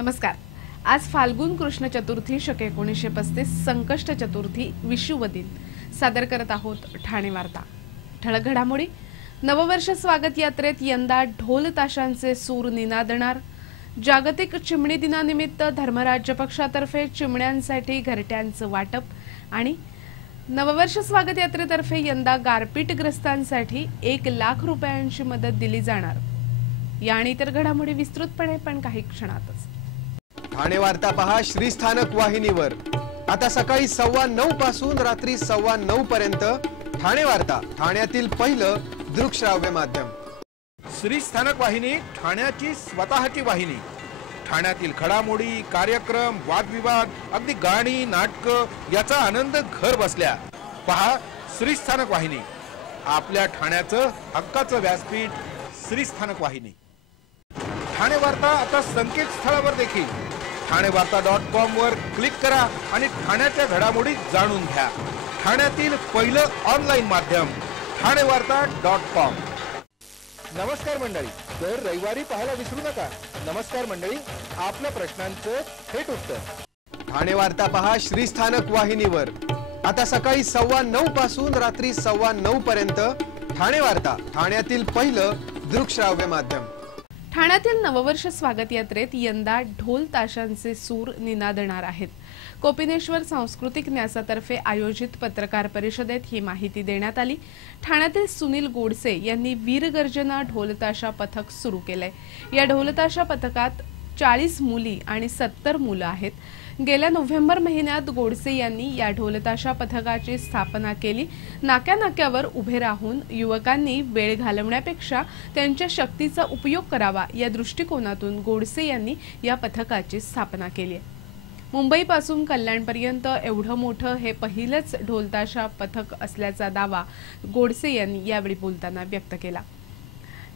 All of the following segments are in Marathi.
नमस्कार। आज फाल्गुन कृष्ण चतुर्थी शके 1935 संकष्ट चतुर्थी विषुव दिन सादर करत आहोत ठाणे वार्ता। ठळक घडामोडी। नववर्ष स्वागत यात्रेत यंदा ढोल ताशांचे सूर निनादणार। जागतिक चिमणी दिनानिमित्त धर्मराज्य पक्षातर्फे चिमण्यांसाठी घरट्यांचं वाटप आणि नववर्ष स्वागत यात्रेतर्फे यंदा गारपीटग्रस्तांसाठी 1 लाख रुपयांची मदत दिली जाणार। या आणि इतर घडामोडी विस्तृतपणे पण काही क्षणातच। ठाणे वार्ता पहा श्रीस्थानक वाहिनीवर। आता सकाळी 9:15 पासून रात्री 9:15 पर्यंत ठाणे वार्ता, ठाण्यातील पहिलं दृकश्राव्य माध्यम। श्रीस्थानक वाहिनी ठाण्याची स्वतःची वाहिनी। ठाण्यातील घडामोडी, कार्यक्रम, वादविवाद, अगदी गाणी, नाटक याचा आनंद घर बसल्या पहा श्रीस्थानक वाहिनी। आपल्या ठाण्याचं हक्काचं व्यासपीठ श्रीस्थानक वाहिनी। ठाणे वार्ता आता संकेतस्थळावर देखील ठाणेवार्ता.com वर क्लिक करा आणि ठाण्याच्या घडामोडी जाणून घ्या। ठाण्यातील पहिलं ऑनलाईन माध्यम ठाणेवार्ता.com। नमस्कार मंडळी, दर रविवारी पाहायला विसरू नका। नमस्कार मंडळी, आपल्या प्रश्नांचं थेट उत्तर। ठाणे वार्ता पहा श्रीस्थानक वाहिनीवर। आता सकाळी 9:15 पासून रात्री 9:15 पर्यंत ठाणे वार्ता, ठाण्यातील पहिलं दृकश्राव्य माध्यम। ठाण्यातील नववर्ष स्वागत यात्रेत यंदा ढोल ताशांचे सूर निनादणार आहेत। कोपिनेश्वर सांस्कृतिक न्यासातर्फे आयोजित पत्रकार परिषदेत ही माहिती देण्यात आली। ठाण्यातील सुनील गोडसे यांनी वीरगर्जना ढोलताशा पथक सुरू केलंय। या ढोलताशा पथकात 40 मुली आणि 70 मुलं आहेत। गेल्या नोव्हेंबर महिन्यात गोडसे यांनी या ढोलताशा पथकाची स्थापना केली। नाक्यानाक्यावर उभे राहून युवकांनी वेळ घालवण्यापेक्षा त्यांच्या शक्तीचा उपयोग करावा या दृष्टिकोनातून गोडसे यांनी या पथकाची स्थापना केली आहे। मुंबईपासून कल्याणपर्यंत एवढं मोठं हे पहिलंच ढोलताशा पथक असल्याचा दावा गोडसे यांनी यावेळी बोलताना व्यक्त केला।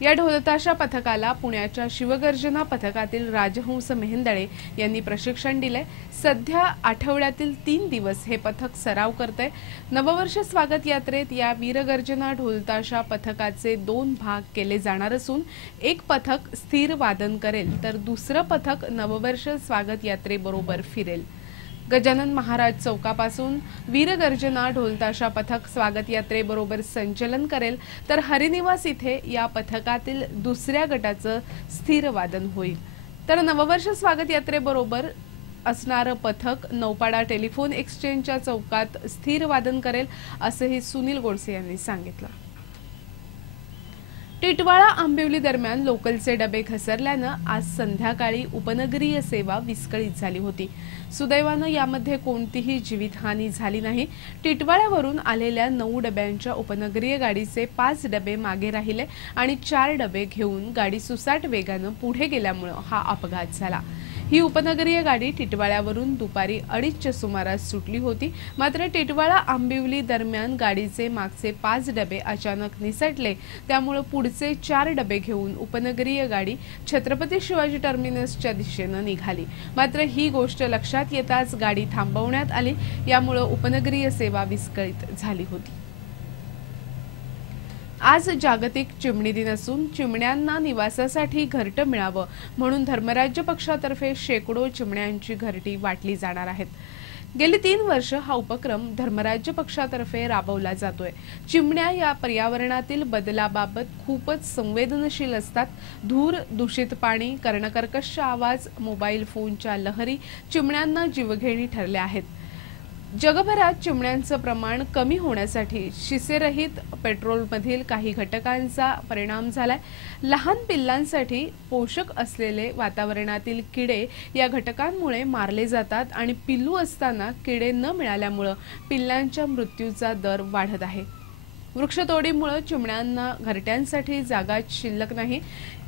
या ढोलताशा पथकाला पुण्याच्या शिवगर्जना पथकातील राजहंस मेहेंदळे यांनी प्रशिक्षण दिले। सध्या आठवड्यातील 3 दिवस हे पथक सराव करते। नववर्ष स्वागत यात्रेत या वीरगर्जना ढोलताशा पथकाचे 2 भाग केले जाणार असून एक पथक स्थिर वादन करेल तर दुसरं पथक नववर्ष स्वागत यात्रेबरोबर फिरेल। गजानन महाराज चौकापासून वीरगर्जना ढोलताशा पथक स्वागत यात्रेबरोबर संचलन करेल तर हरिनिवास इथे या पथकातील दुसऱ्या गटाचं स्थिर वादन होईल। तर नववर्ष स्वागत यात्रेबरोबर असणारं पथक नौपाडा टेलिफोन एक्सचेंजच्या चौकात स्थिर वादन करेल असंही सुनील गोडसे यांनी सांगितलं। टिटवाळा आंबिवली दरम्यान लोकलचे डबे घसरल्यानं आज संध्याकाळी उपनगरीय सेवा विस्कळीत झाली होती। सुदैवानं यामध्ये कोणतीही जीवितहानी झाली नाही। टिटवाळ्यावरून आलेल्या 9 डब्यांच्या उपनगरीय गाडीचे 5 डबे मागे राहिले आणि 4 डबे घेऊन गाडी सुसाट वेगानं पुढे गेल्यामुळे हा अपघात झाला। ही उपनगरीय गाडी टिटवाळ्यावरून दुपारी 2:30च्या सुमारास सुटली होती। मात्र टिटवाळा आंबिवली दरम्यान गाडीचे मागचे 5 डबे अचानक निसटले, त्यामुळे पुढचे 4 डबे घेऊन उपनगरीय गाडी छत्रपती शिवाजी टर्मिनसच्या दिशेनं निघाली। मात्र ही गोष्ट लक्षात येताच गाडी थांबवण्यात आली, यामुळे उपनगरीय सेवा विस्कळीत झाली होती। आज जागतिक चिमणी दिन असून चिमण्यांना निवासासाठी घरटं मिळावं म्हणून धर्मराज्य पक्षातर्फे शेकडो चिमण्यांची घरटी वाटली जाणार आहेत। गेली 3 वर्ष हा उपक्रम धर्मराज्य पक्षातर्फे राबवला जातोय। चिमण्या या पर्यावरणातील बदलाबाबत खूपच संवेदनशील असतात। धूर, दूषित पाणी, कर्णकर्कश आवाज, मोबाईल फोनच्या लहरी चिमण्यांना जीवघेणी ठरल्या आहेत। जगभरात चिमण्यांचं प्रमाण कमी होण्यासाठी शिसेरहित पेट्रोलमधील काही घटकांचा परिणाम झालाय। लहान पिल्लांसाठी पोषक असलेले वातावरणातील किडे या घटकांमुळे मारले जातात आणि पिल्लू असताना किडे न मिळाल्यामुळे पिल्लांच्या मृत्यूचा दर वाढत आहे। वृक्षतोडीमुळे चिमण्यांना घरट्यांसाठी जागा शिल्लक नाही।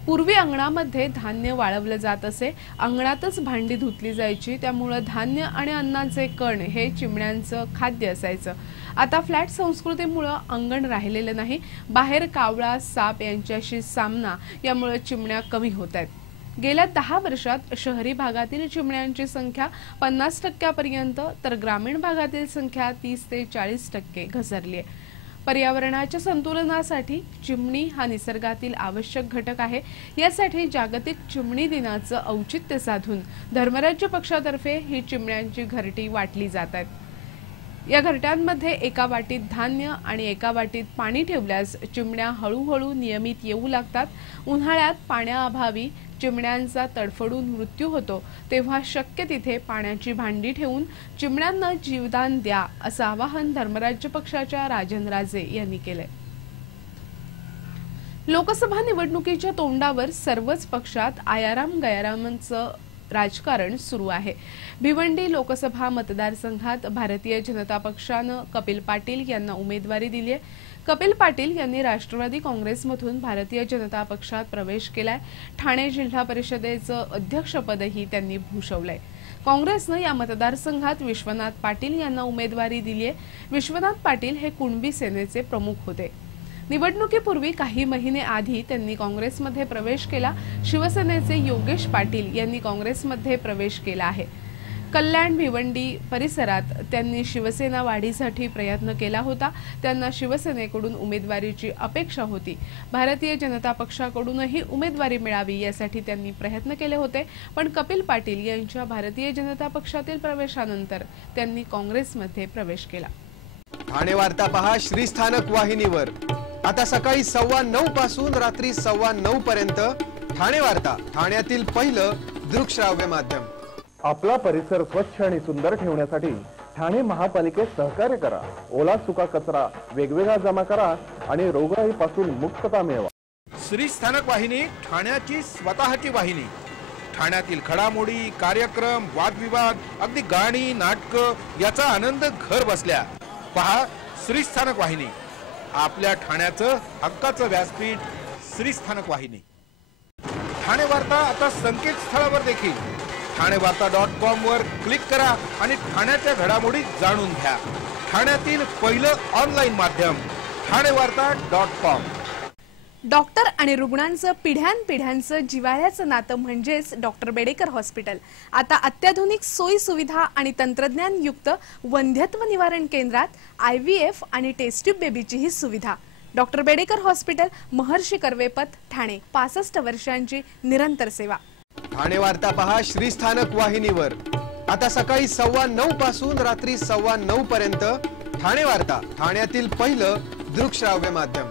पूर्वी अंगणामध्ये धान्य वाळवलं जात असे, अंगणातच भांडी धुतली जायची, त्यामुळे धान्य आणि अन्नाचे कण हे चिमण्यांचं खाद्य असायचं। आता फ्लॅट संस्कृतीमुळे अंगण राहिलेलं नाही। बाहेर कावळा, साप यांच्याशी सामना यामुळे चिमण्या कमी होत आहेत। गेल्या 10 वर्षात शहरी भागातील चिमण्यांची संख्या 50% पर्यंत तर ग्रामीण भागातील संख्या 30 ते 40% घसरली आहे। पर्यावरणाच्या संतुलनासाठी चिमणी हा निसर्गातील आवश्यक घटक आहे। यासाठी जागतिक चिमणी दिनाचं औचित्य साधून धर्मराज्य पक्षातर्फे ही चिमण्यांची घरटी वाटली जात आहेत। या घरट्यांमध्ये एका वाटीत धान्य आणि एका वाटीत पाणी ठेवल्यास चिमण्या हळूहळू नियमित येऊ लागतात। उन्हाळ्यात पाण्याअभावी चिमण्यांचा तडफडून मृत्यू होतो, तेव्हा शक्य तिथे पाण्याची भांडी ठेवून चिमण्यांना जीवदान द्या, असं आवाहन धर्मराज्य पक्षाच्या राजन राजे यांनी केलंय। लोकसभा निवडणुकीच्या तोंडावर सर्वच पक्षात आयाराम गयारामांचं राजकारण सुरू आहे। भिवंडी लोकसभा मतदारसंघात भारतीय जनता पक्षानं कपिल पाटील यांना उमेदवारी दिली आहे। कपिल पाटील यांनी राष्ट्रवादी काँग्रेसमधून भारतीय जनता पक्षात प्रवेश केलाय। ठाणे जिल्हा परिषदेचं अध्यक्षपदही त्यांनी भूषवलंय। काँग्रेसनं या मतदारसंघात विश्वनाथ पाटील यांना उमेदवारी दिली आहे। विश्वनाथ पाटील हे कुणबी सेनेचे प्रमुख होते। निवडणुकीपूर्वी काही महिने आधी त्यांनी काँग्रेसमध्ये प्रवेश केला। शिवसेनेचे योगेश पाटील यांनी काँग्रेसमध्ये प्रवेश केला आहे। कल्याण भिवंडी परिसरात त्यांनी शिवसेना वाढीसाठी प्रयत्न केला होता। त्यांना शिवसेनेकडून उमेदवारीची अपेक्षा होती। भारतीय जनता पक्षाकडूनही उमेदवारी मिळावी यासाठी त्यांनी प्रयत्न केले होते, पण कपिल पाटील यांच्या भारतीय जनता पक्षातील प्रवेशानंतर त्यांनी काँग्रेसमध्ये प्रवेश केला। ठाणे वार्ता पहा श्रीस्थानक वाहिनीवर। आता सकाळी 9:15 पासून रात्री 9:15 पर्यंत ठाणे वार्ता, ठाण्यातील पहिलं दृकश्राव्य माध्यम। आपला परिसर स्वच्छ आणि सुंदर ठेवण्यासाठी ठाणे महापालिकेत सहकार्य करा। ओला सुका कचरा वेगवेगळा जमा करा आणि रोगराईपासून मुक्तता मिळवा। श्रीस्थानक वाहिनी ठाण्याची स्वतःची वाहिनी। ठाण्यातील घडामोडी, कार्यक्रम, वादविवाद, अगदी गाणी, नाटक याचा आनंद घर बसल्या पहा श्रीस्थानक वाहिनी। आपल्या ठाण्याचं हक्काचं व्यासपीठ श्रीस्थानक वाहिनी। ठाणे वार्ता आता संकेतस्थळावर देखील ठाणेवार्ता.com वर क्लिक करा आणि ठाण्याच्या घडामोडी जाणून घ्या। ठाण्यातील पहिलं ऑनलाईन माध्यम ठाणेवार्ता.com। डॉक्टर आणि रुग्णांचं पिढ्यानपिढ्यांचं जिव्हाळ्याचं नातं म्हणजेच डॉक्टर बेडेकर हॉस्पिटल आता अत्याधुनिक सोयी सुविधा आणि तंत्रज्ञान युक्त वंध्यत्व निवारण केंद्रात IVF आणि टेस्ट ट्यूब बेबीची ही सुविधा। डॉक्टर बेडेकर हॉस्पिटल, महर्षी कर्वेपथ, ठाणे। 65 वर्षांची निरंतर सेवा। ठाणे वार्ता पहा श्रीस्थानक वाहिनीवर। आता सकाळी 9:15 पासून रात्री 9:15 पर्यंत ठाणे वार्ता, ठाण्यातील पहिलं दृकश्राव्य माध्यम।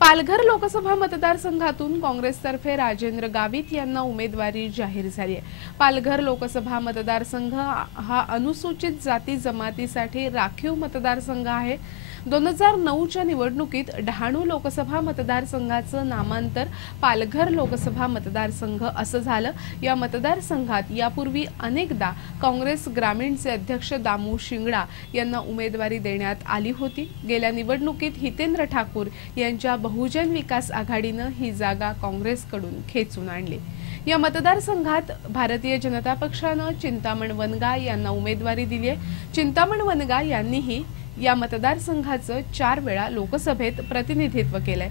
पालघर लोकसभा मतदारसंघातून काँग्रेसतर्फे राजेंद्र गावित यांना उमेदवारी जाहीर झाली आहे। पालघर लोकसभा मतदारसंघ हा अनुसूचित जाती जमातीसाठी राखीव मतदारसंघ आहे। 2009च्या निवडणुकीत डहाणू लोकसभा मतदारसंघाचं नामांतर पालघर लोकसभा मतदारसंघ असं झालं। या मतदारसंघात यापूर्वी अनेकदा काँग्रेस ग्रामीणचे अध्यक्ष दामू शिंगडा यांना उमेदवारी देण्यात आली होती। गेल्या निवडणुकीत हितेंद्र ठाकूर यांच्या बहुजन विकास आघाडीनं ही जागा काँग्रेसकडून खेचून आणली। या मतदारसंघात भारतीय जनता पक्षानं चिंतामण वनगा यांना उमेदवारी दिली आहे। चिंतामण वनगा यांनीही या मतदारसंघाचं 4 वेळा लोकसभेत प्रतिनिधित्व केलंय।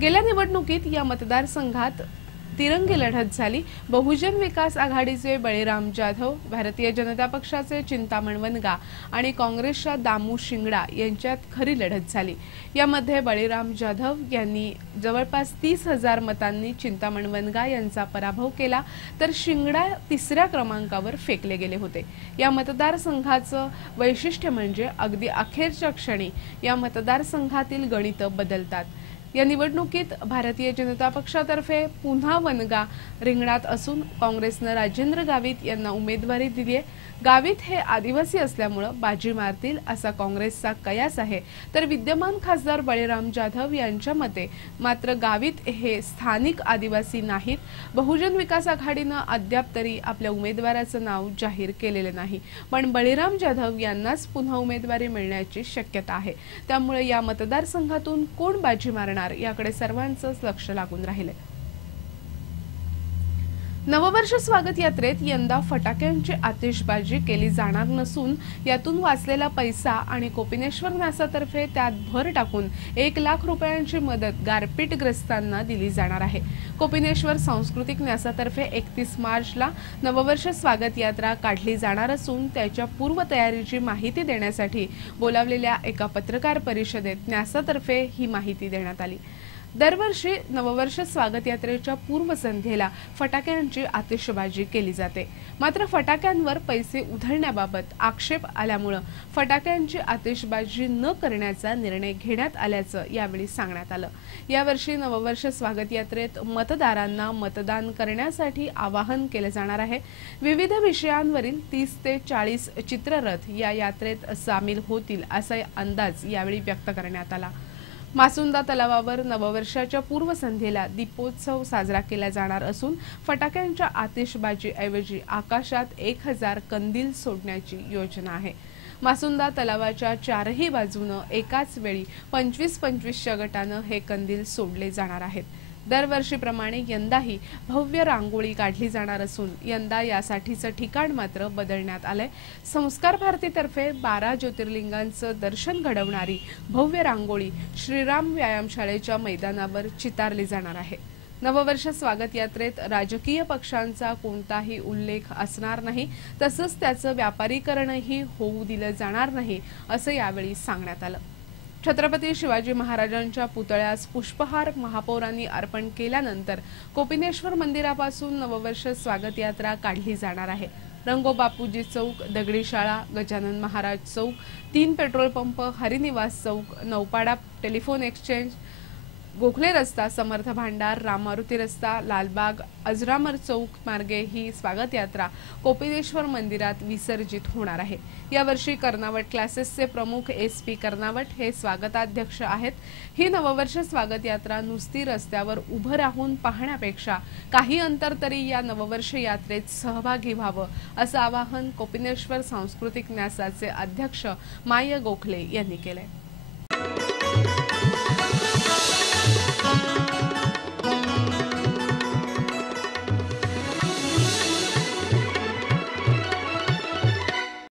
गेल्या निवडणुकीत या मतदारसंघात तिरंगी लढत झाली। बहुजन विकास आघाडीचे बळीराम जाधव, भारतीय जनता पक्षाचे चिंतामण वनगा आणि काँग्रेसच्या दामू शिंगडा यांच्यात खरी लढत झाली। यामध्ये बळीराम जाधव यांनी जवळपास 30,000 मतांनी चिंतामण वनगा यांचा पराभव केला, तर शिंगडा 3ऱ्या क्रमांकावर फेकले गेले होते। या मतदारसंघाचं वैशिष्ट्य म्हणजे अगदी अखेरच्या क्षणी या मतदारसंघातील गणितं बदलतात। या निवडणुकीत भारतीय जनता पक्षातर्फे पुन्हा वनगा रिंगणात असून काँग्रेसनं राजेंद्र गावित यांना उमेदवारी दिली आहे। गावित हे आदिवासी असल्यामुळे बाजी मारतील असा काँग्रेसचा कयास आहे, तर विद्यमान खासदार बळीराम जाधव यांच्या मते मात्र गावित हे स्थानिक आदिवासी नाहीत। बहुजन विकास आघाडीनं अद्याप तरी आपल्या उमेदवाराचं नाव जाहीर केलेले नाही, पण बळीराम जाधव यांनाच पुन्हा उमेदवारी मिळण्याची शक्यता आहे। त्यामुळे या मतदारसंघातून कोण बाजी मारणार याकडे सर्वांचंच लक्ष लागून राहिले। नववर्ष स्वागत यात्रेत यंदा फटाक्यांची आतिषबाजी केली जाणार नसून यातून वाचलेला पैसा आणि कोपिनेश्वर न्यासातर्फे त्यात भर टाकून 1 लाख रुपयांची मदत गारपीटग्रस्तांना दिली जाणार आहे। कोपिनेश्वर सांस्कृतिक न्यासातर्फे 31 मार्चला नववर्ष स्वागत यात्रा काढली जाणार असून त्याच्या पूर्वतयारीची माहिती देण्यासाठी बोलावलेल्या एका पत्रकार परिषदेत न्यासातर्फे ही माहिती देण्यात आली। दरवर्षी नववर्ष स्वागत यात्रेच्या पूर्वसंध्येला फटाक्यांची आतिषबाजी केली जाते, मात्र फटाक्यांवर पैसे उधळण्याबाबत आक्षेप आल्यामुळे फटाक्यांची आतिषबाजी न करण्याचा निर्णय घेण्यात आल्याचं यावेळी सांगण्यात आलं। यावर्षी नववर्ष स्वागत यात्रेत मतदारांना मतदान करण्यासाठी आवाहन केले जाणार आहे। विविध विषयांवरील 30 ते 40 चित्ररथ या यात्रेत सामील होतील असा अंदाज यावेळी व्यक्त करण्यात आला। मासुंदा तलावावर नववर्षाच्या पूर्वसंध्येला दीपोत्सव साजरा केला जाणार असून फटाक्यांच्या आतिषबाजीऐवजी आकाशात 1000 कंदील सोडण्याची योजना आहे। मासुंदा तलावाच्या चारही बाजूने एकाच वेळी 25-25च्या गटाने हे कंदील सोडले जाणार आहेत। दरवर्षीप्रमाणे यंदाही भव्य रांगोळी काढली जाणार असून यंदा यासाठीचं ठिकाण मात्र बदलण्यात आलंय। संस्कार भारतीतर्फे 12 ज्योतिर्लिंगांचं दर्शन घडवणारी भव्य रांगोळी श्रीराम व्यायामशाळेच्या मैदानावर चितारली जाणार आहे। नववर्ष स्वागत यात्रेत राजकीय पक्षांचा कोणताही उल्लेख असणार नाही, तसंच त्याचं व्यापारीकरणही होऊ दिलं जाणार नाही असं यावेळी सांगण्यात आलं। छत्रपती शिवाजी महाराजांच्या पुतळ्यास पुष्पहार महापौरांनी अर्पण केल्यानंतर कोपिनेश्वर मंदिरापासून नववर्ष स्वागत यात्रा काढली जाणार आहे। रंगोबापूजी चौक, दगडी शाळा, गजानन महाराज चौक, 3 पेट्रोल पंप, हरिनिवास चौक, नौपाडा टेलिफोन एक्सचेंज, गोखले रस्ता, समर्थ भांडार, राम मारुती रस्ता, लालबाग, अजरामर चौक मार्गे ही स्वागत यात्रा कोपिनेश्वर मंदिरात विसर्जित होणार आहे। यावर्षी कर्नावट क्लासेसचे प्रमुख SP कर्नावट हे स्वागताध्यक्ष आहेत। ही नववर्ष स्वागत यात्रा नुसती रस्त्यावर उभं राहून पाहण्यापेक्षा काही अंतर तरी या नववर्ष यात्रेत सहभागी व्हावं असं आवाहन कोपिनेश्वर सांस्कृतिक न्यासाचे अध्यक्ष माय गोखले यांनी केलंय।